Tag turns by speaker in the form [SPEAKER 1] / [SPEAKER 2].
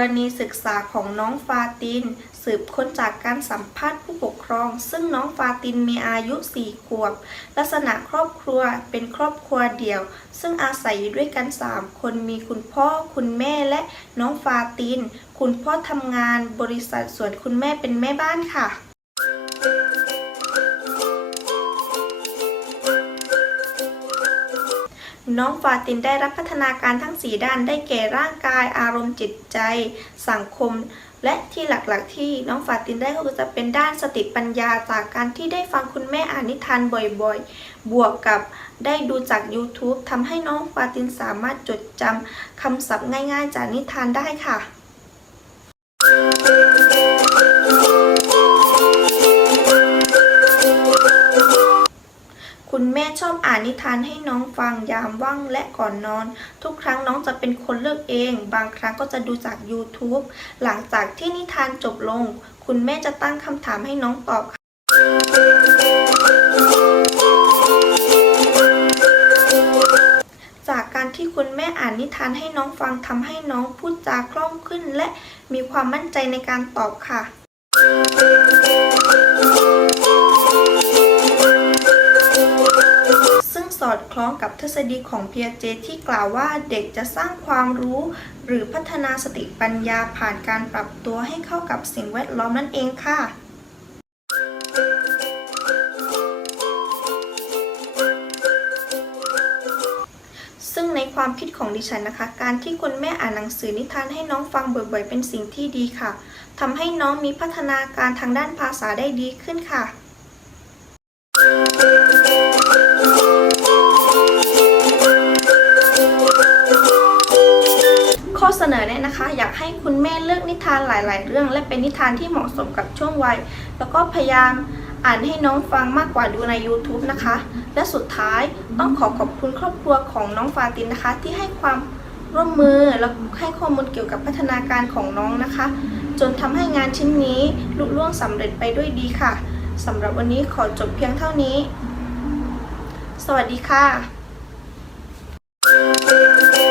[SPEAKER 1] รณีศึกษาของน้องฟาติน สืบค้นจากการสัมภาษณ์ผู้ปกครอง ซึ่งน้องฟาตินมีอายุ 4 ขวบ ลักษณะครอบครัวเป็นครอบครัวเดี่ยว ซึ่งอาศัยอยู่ด้วยกัน 3 คนมีคุณพ่อ คุณแม่และน้องฟาติน คุณพ่อทำงานบริษัทส่วนคุณแม่เป็นแม่บ้านค่ะ น้องฟาตินได้รับพัฒนาการทั้ง 4 ด้านได้แก่ร่างกาย อารมณ์จิตใจ สังคม และที่หลักๆ ที่น้องฟาตินได้ก็คือจะเป็นด้านสติปัญญาจากการที่ได้ฟังคุณแม่อ่านนิทานบ่อยๆ บวกกับได้ดูจาก YouTube ทำให้น้องฟาตินสามารถจดจำคำศัพท์ง่ายๆ จากนิทานได้ค่ะ คุณแม่ชอบอ่านนิทานให้น้องฟังยามว่างและก่อนนอน ทุกครั้งน้องจะเป็นคนเลือกเอง บางครั้งก็จะดูจาก YouTube หลังจากที่นิทานจบลง คุณแม่จะตั้งคำถามให้น้องตอบจากการที่คุณแม่อ่านนิทานให้น้องฟังทำให้น้องพูดจาคล่องขึ้น และมีความมั่นใจในการตอบค่ะ ล้องกับทฤษฎีของเพียเจที่กล่าวว่าเด็กจะสร้างความรู้ หรือพัฒนาสติปัญญาผ่านการปรับตัวให้เข้ากับสิ่งแวดล้อมนั่นเองค่ะ ซึ่งในความคิดของดิฉันนะคะ การที่คุณแม่อ่านหนังสือนิทานให้น้องฟังบ่อยๆ เป็นสิ่งที่ดีค่ะทำให้น้องมีพัฒนาการทางด้านภาษาได้ดีขึ้นค่ะข้อ เสนอแนะนะคะ อยากให้คุณแม่เลือกนิทานหลาย ๆ เรื่อง และเป็นนิทานที่เหมาะสมกับช่วงวัย แล้วก็พยายามอ่านให้น้องฟังมากกว่าดูใน YouTube นะคะ และสุดท้ายต้องขอขอบคุณครอบครัวของน้องฟาตินนะคะ ที่ให้ความร่วมมือและให้ข้อมูลเกี่ยวกับพัฒนาการของน้องนะคะ จนทำให้งานชิ้นนี้ลุล่วงสำเร็จไปด้วยดีค่ะสำหรับวันนี้ขอจบเพียงเท่านี้ สวัสดีค่ะ